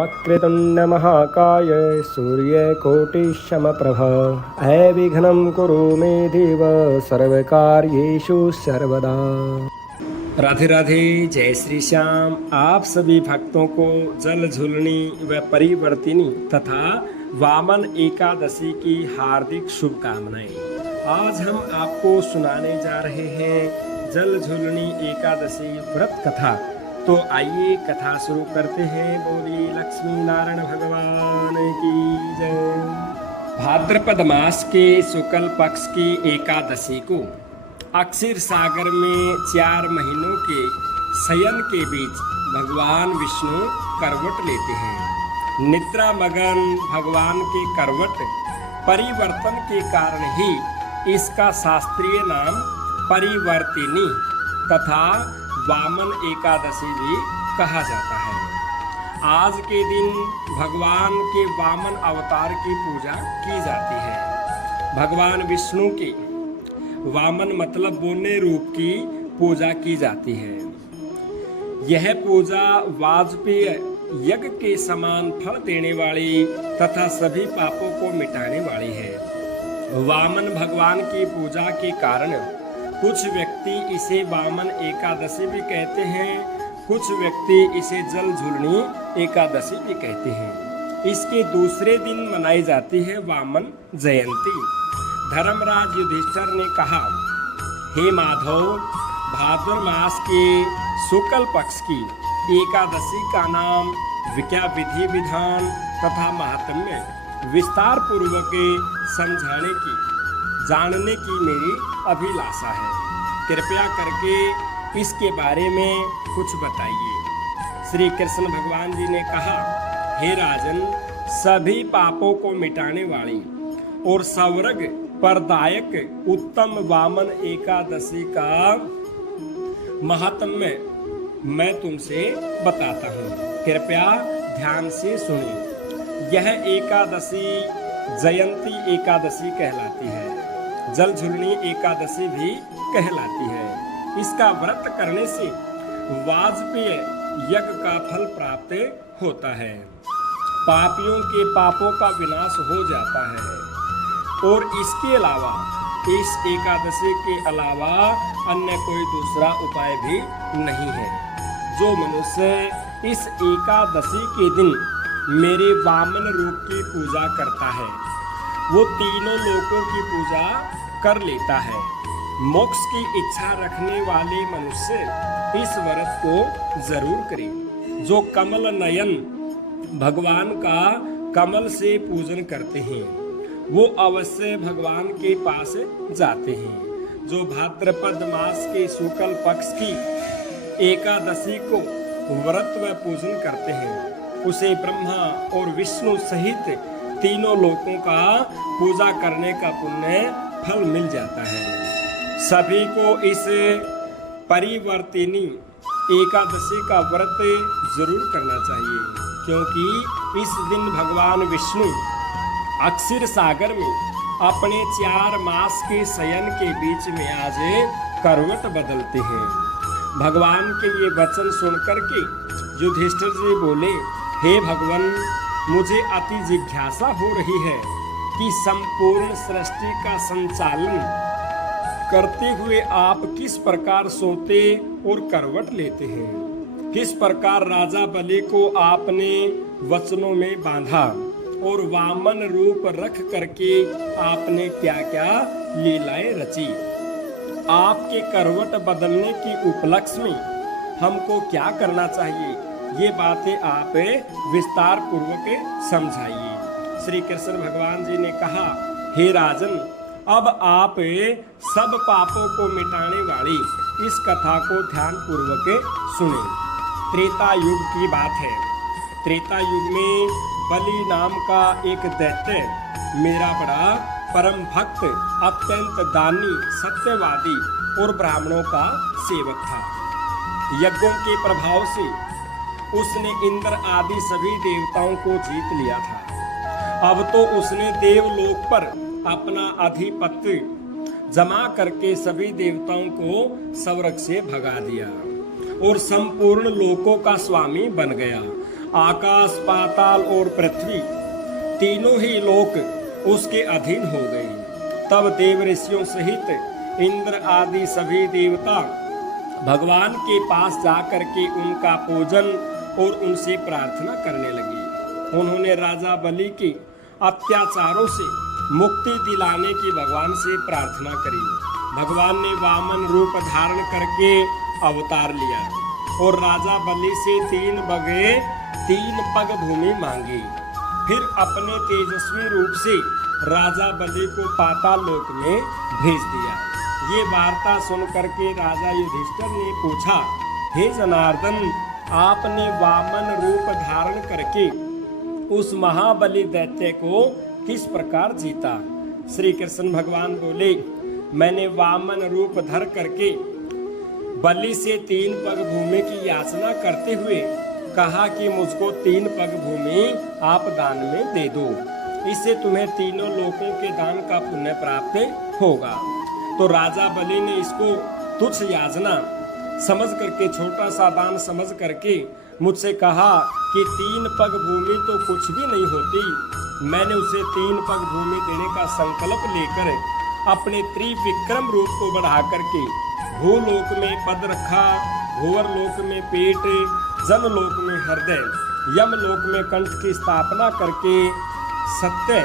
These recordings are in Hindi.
वक्रतुण्ड महाकाय सूर्यकोटिसमप्रभ अविघ्नं कुरु मे देव सर्वकार्येषु सर्वदा। राधे राधे, जय श्री श्याम। आप सभी भक्तों को जल झूलनी व परिवर्तिनी तथा वामन एकादशी की हार्दिक शुभकामनाएं। आज हम आपको सुनाने जा रहे हैं जल झूलनी एकादशी व्रत कथा। तो आइए कथा शुरू करते हैं। बोली लक्ष्मी नारायण भगवान की जय। भाद्रपद मास के शुक्ल पक्ष की एकादशी को अक्षीर सागर में 4 महीनों के शयन के बीच भगवान विष्णु करवट लेते हैं। निद्रा मगन भगवान के करवट परिवर्तन के कारण ही इसका शास्त्रीय नाम परिवर्तिनी तथा वामन एकादशी भी कहा जाता है। आज के दिन भगवान के वामन अवतार की पूजा की जाती है। भगवान विष्णु के वामन मतलब बोने रूप की पूजा की जाती है। यह पूजा वाजपेय यज्ञ के समान फल देने वाली तथा सभी पापों को मिटाने वाली है। वामन भगवान की पूजा के कारण कुछ व्यक्ति इसे वामन एकादशी भी कहते हैं, कुछ व्यक्ति इसे जल झूलनी एकादशी भी कहते हैं। इसके दूसरे दिन मनाई जाती है वामन जयंती। धर्मराज युधिष्ठिर ने कहा, हे माधव, भाद्र मास के शुक्ल पक्ष की एकादशी का नाम क्या विधि विधान तथा महात्म्य विस्तार पूर्वक समझाने की जानने की मेरी अभिलाषा है। कृपया करके इसके बारे में कुछ बताइए। श्री कृष्ण भगवान जी ने कहा, हे राजन, सभी पापों को मिटाने वाली और स्वर्ग प्रदायक उत्तम वामन एकादशी का महात्म्य मैं तुमसे बताता हूँ। कृपया ध्यान से सुनिए। यह एकादशी जयंती एकादशी कहलाती है, जल झूलनी एकादशी भी कहलाती है। इसका व्रत करने से वाजपेय यज्ञ का फल प्राप्त होता है, पापियों के पापों का विनाश हो जाता है और इसके अलावा इस एकादशी के अलावा अन्य कोई दूसरा उपाय भी नहीं है। जो मनुष्य इस एकादशी के दिन मेरे वामन रूप की पूजा करता है वो तीनों लोकों की पूजा कर लेता है। मोक्ष की इच्छा रखने वाले मनुष्य इस व्रत को जरूर करें। जो कमल नयन भगवान का कमल से पूजन करते हैं वो अवश्य भगवान के पास जाते हैं। जो भाद्रपद मास के शुक्ल पक्ष की एकादशी को व्रत व पूजन करते हैं उसे ब्रह्मा और विष्णु सहित तीनों लोकों का पूजा करने का पुण्य फल मिल जाता है। सभी को इस परिवर्तिनी एकादशी का व्रत जरूर करना चाहिए, क्योंकि इस दिन भगवान विष्णु अक्षीर सागर में अपने 4 मास के शयन के बीच में आज करवट बदलते हैं। भगवान के ये वचन सुनकर के युधिष्ठिर जी बोले, हे भगवान, मुझे अति जिज्ञासा हो रही है कि संपूर्ण सृष्टि का संचालन करते हुए आप किस प्रकार सोते और करवट लेते हैं। किस प्रकार राजा बलि को आपने वचनों में बांधा और वामन रूप रख करके आपने क्या क्या लीलाएं रची। आपके करवट बदलने की उपलक्ष्य में हमको क्या करना चाहिए, ये बातें आप विस्तार पूर्वक समझाइए। श्री कृष्ण भगवान जी ने कहा, हे राजन, अब आप सब पापों को मिटाने वाली इस कथा को ध्यान पूर्वक सुने। त्रेता युग की बात है। त्रेता युग में बलि नाम का एक दैत्य मेरा बड़ा परम भक्त, अत्यंत दानी, सत्यवादी और ब्राह्मणों का सेवक था। यज्ञों के प्रभाव से उसने इंद्र आदि सभी देवताओं को जीत लिया था। अब तो उसने देवलोक पर अपना आधिपत्य जमा करके सभी देवताओं को स्वर्ग से भगा दिया और संपूर्ण लोकों का स्वामी बन गया। आकाश, पाताल और पृथ्वी तीनों ही लोक उसके अधीन हो गए। तब देव ऋषियों सहित इंद्र आदि सभी देवता भगवान के पास जाकर के उनका पूजन और उनसे प्रार्थना करने लगे। उन्होंने राजा बलि के अत्याचारों से मुक्ति दिलाने की भगवान से प्रार्थना करी। भगवान ने वामन रूप धारण करके अवतार लिया और राजा बलि से 3 पग भूमि मांगी। फिर अपने तेजस्वी रूप से राजा बलि को पाताल लोक में भेज दिया। ये वार्ता सुन करके राजा युधिष्ठिर ने पूछा, हे जनार्दन, आपने वामन रूप धारण करके उस महाबली दैत्य को किस प्रकार जीता? श्री कृष्ण भगवान बोले, मैंने वामन रूप धर करके बलि से 3 पग भूमि की याचना करते हुए कहा कि मुझको 3 पग भूमि आप दान में दे दो, इससे तुम्हें तीनों लोकों के दान का पुण्य प्राप्त होगा। तो राजा बलि ने इसको तुच्छ याचना समझ करके, छोटा सा दान समझ करके मुझसे कहा कि 3 पग भूमि तो कुछ भी नहीं होती। मैंने उसे 3 पग भूमि देने का संकल्प लेकर अपने त्रिविक्रम रूप को बढ़ा करके भूलोक में पद रखा, भूवर लोक में पेट, जनलोक में हृदय, यमलोक में कंठ की स्थापना करके सत्य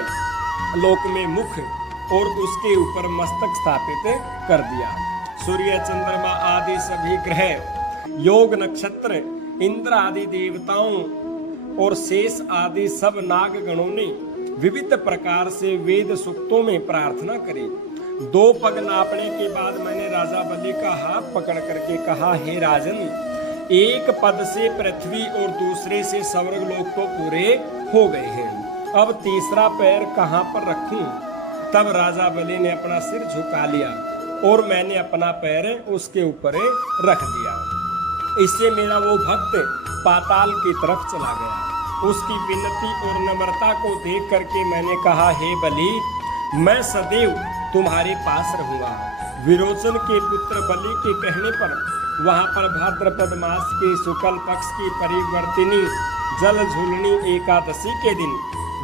लोक में मुख और उसके ऊपर मस्तक स्थापित कर दिया। सूर्य, चंद्रमा आदि सभी ग्रह, योग, नक्षत्र, इंद्र आदि देवताओं और शेष आदि सब नाग गणों ने विविध प्रकार से वेद सूक्तों में प्रार्थना करी। 2 पग नापने के बाद मैंने राजा बलि का हाथ पकड़ करके कहा, हे राजन, 1 पद से पृथ्वी और दूसरे से स्वर्ग लोक तो पूरे हो गए हैं, अब तीसरा पैर कहाँ पर रखूं? तब राजा बलि ने अपना सिर झुका लिया और मैंने अपना पैर उसके ऊपर रख दिया। इससे मेरा वो भक्त पाताल की तरफ चला गया। उसकी विनती और नम्रता को देख करके मैंने कहा, हे बलि, मैं सदैव तुम्हारे पास रहूंगा। विरोचन के पुत्र बलि के कहने पर वहां पर भाद्रपद मास के शुक्ल पक्ष की परिवर्तिनी जल झूलनी एकादशी के दिन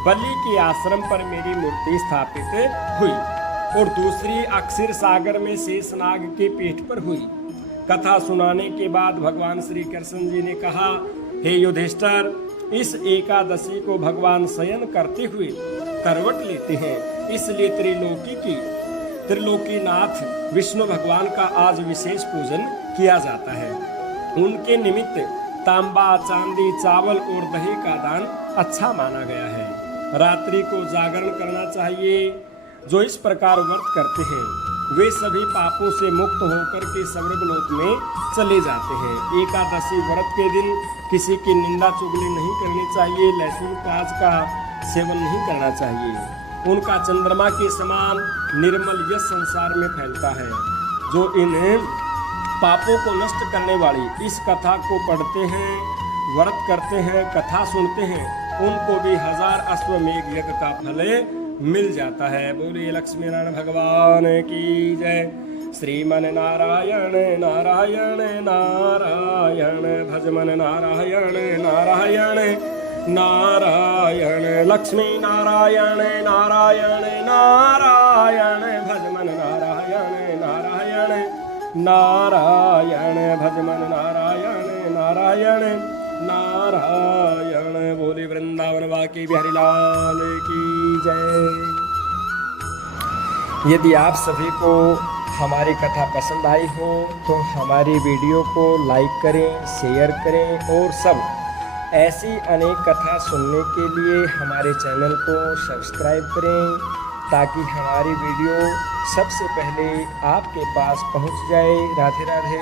बलि के आश्रम पर मेरी मूर्ति स्थापित हुई और दूसरी अक्षर सागर में शेषनाग के पीठ पर हुई। कथा सुनाने के बाद भगवान श्री कृष्ण जी ने कहा, हे युधिष्ठिर, इस एकादशी को भगवान शयन करते हुए करवट लेते हैं, इसलिए त्रिलोकीनाथ विष्णु भगवान का आज विशेष पूजन किया जाता है। उनके निमित्त तांबा, चांदी, चावल और दही का दान अच्छा माना गया है। रात्रि को जागरण करना चाहिए। जो इस प्रकार व्रत करते हैं वे सभी पापों से मुक्त होकर के स्वर्गलोक में चले जाते हैं। एकादशी व्रत के दिन किसी की निंदा चुगली नहीं करनी चाहिए, लहसुन प्याज का सेवन नहीं करना चाहिए। उनका चंद्रमा के समान निर्मल यश संसार में फैलता है। जो इन पापों को नष्ट करने वाली इस कथा को पढ़ते हैं, व्रत करते हैं, कथा सुनते हैं, उनको भी 1000 अश्वमेघ यज्ञ का फल मिल जाता है। बोलिए लक्ष्मी नारायण भगवान की जय। श्रीमन नारायण नारायण नारायण, भजमन नारायण नारायण नारायण, लक्ष्मी नारायण नारायण नारायण, भजमन नारायण नारायण नारायण, भजमन नारायण नारायण नारायण। बोले वृंदावन वाकी बिहारी लाल की जय। यदि आप सभी को हमारी कथा पसंद आई हो तो हमारी वीडियो को लाइक करें, शेयर करें और सब ऐसी अनेक कथा सुनने के लिए हमारे चैनल को सब्सक्राइब करें, ताकि हमारी वीडियो सबसे पहले आपके पास पहुंच जाए। राधे राधे।